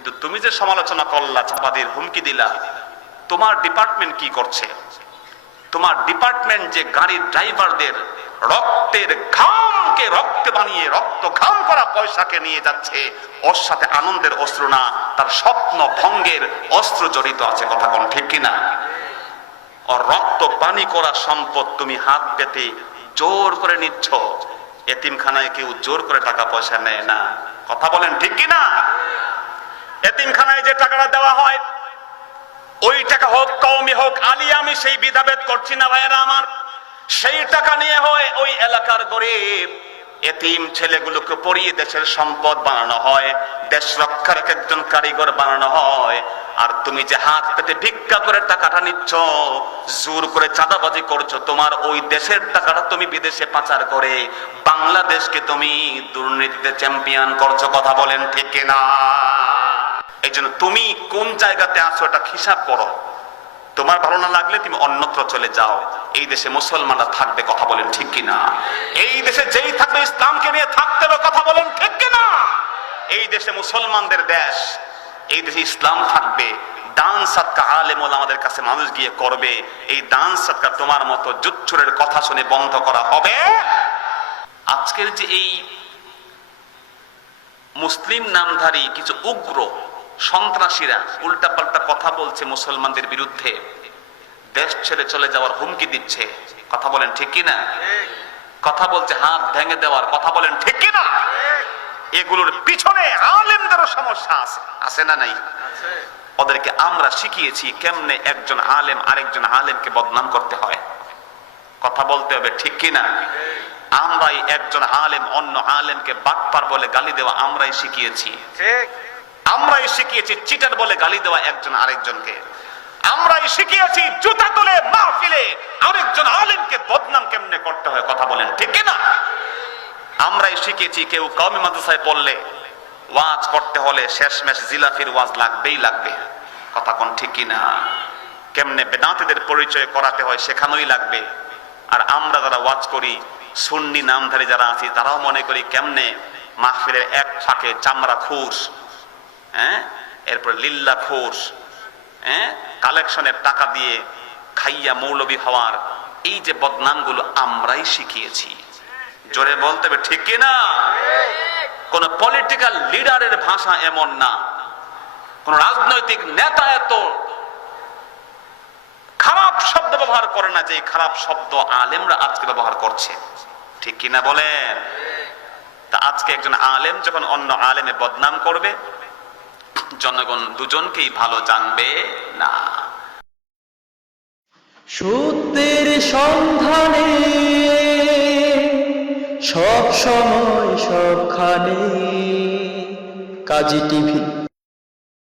কিন্তু তুমি যে সমালোচনা করলা, চাপাদির হুমকি দিলা, তোমার ডিপার্টমেন্ট কি করছে? তোমার ডিপার্টমেন্ট যে গাড়ির ড্রাইভারদের রক্তের ঘামকে রক্তে বানিয়ে রক্ত ঘাম করা পয়সাকে নিয়ে যাচ্ছে, ওর সাথে আনন্দের অস্ত্র না, তার স্বপ্ন ভঙ্গের অস্ত্র জড়িত আছে। কথা কোন ঠিক কিনা? ওর রক্ত পানি করা সম্পদ তুমি হাত পেতে জোর করে নিচ্ছ। এতিমখানায় কেউ জোর করে টাকা পয়সা নেয় না। কথা বলেন ঠিক কিনা? এতিমখানায় যে টাকাটা দেওয়া হয়, ওই টাকা হোক কওমি হোক আলী, আমি সেই বিধাভেদ করছি না ভাইয়েরা আমার। সেই টাকা নিয়ে হয় ওই এলাকার গরিব এতিম ছেলেগুলোকে পড়িয়ে দেশের সম্পদ বানানো হয়, দেশ রক্ষার একজন কারিগর বানানো হয়। আর তুমি যে হাত পেতে ভিক্ষা করে টাকাটা নিচ্ছ, জোর করে চাঁদাবাজি করছো, তোমার ওই দেশের টাকাটা তুমি বিদেশে পাচার করে বাংলাদেশকে তুমি দুর্নীতিতে চ্যাম্পিয়ন করছো। কথা বলেন ঠিক না? এই জন্য তুমি কোন জায়গাতে আছো এটা হিসাব করো। তোমার ভালো না লাগলে তুমি অন্যত্র চলে যাও। এই দেশে মুসলমানরা থাকবে। কথা বলেন ঠিক কিনা? এই দেশে যেই থাকবে ইসলামকে নিয়ে থাকতে হবে। কথা বলেন ঠিক কিনা? এই দেশে মুসলমানদের দেশ, এই দেশে ইসলাম থাকবে। দান সদকা আলেম ওলামাদের কাছে মানুষ গিয়ে করবে। এই দান সদকা তোমার মতো জুচ্ছুরের কথা শুনে বন্ধ করা হবে। আজকের যে এই মুসলিম নামধারী কিছু উগ্র সন্ত্রাসীরা উল্টাপাল্টা কথা বলছে মুসলমানদের বিরুদ্ধে, দেশ ছেড়ে চলে যাওয়ার হুমকি দিচ্ছে। কথা বলেন ঠিক কিনা? কথা বলছে হাত ভেঙে দেওয়ার। কথা বলেন ঠিক কিনা? এগুলোর পিছনে আলেমদেরও সমস্যা আছে। আছে না নাই? ওদেরকে আমরা শিখিয়েছি কেমনে একজন আলেম আরেকজন আলেমকে বদনাম করতে হয়। কথা বলতে হবে ঠিক কিনা? আমরাই একজন আলেম অন্য আলেমকে বাটপার বলে গালি দেওয়া আমরাই শিখিয়েছি। ঠিক, আমরাই শিখিয়েছি চিটার বলে গালি দেওয়া একজন আরেকজনকে। আমরাই শিখিয়েছি জুতা তুলে মাহফিলে আরেকজন আলেমকে বদনাম কেমনে করতে হয়। কথা বলেন ঠিক কিনা? আমরাই শিখিয়েছি কেউ কওমি মাদ্রাসায় পড়লে ওয়াজ করতে হলে শেষমেশ জিলাফির ওয়াজ লাগবেই লাগবে। কথা কোন ঠিক কিনা? কেমনে বেদাতীদের পরিচয় করাতে হয় শেখানোই লাগবে। আর আমরা যারা ওয়াজ করি সুন্নি নামধারী যারা আছি তারাও মনে করি কেমনে মাহফিলের এক ফাঁকে চামড়া খুশ, এরপর লিল্লা খুশ, কালেকশনের টাকা দিয়ে খাইয়া মৌলবী হওয়ার এই যে বদনামগুলো আমরাই শিখিয়েছি। জোরে বলতে হবে ঠিক কিনা? কোন পলিটিক্যাল লিডারের ভাষা এমন না, কোন রাজনৈতিক নেতা এত খারাপ শব্দ ব্যবহার করে না যে খারাপ শব্দ আলেমরা আজকে ব্যবহার করছে। ঠিক কিনা বলেন? তা আজকে একজন আলেম যখন অন্য আলেমে বদনাম করবে, জনগণ দুজনকেই ভালো জানবে না। সত্যের সন্ধানে সব সময় সবখানে কাজী টিভি।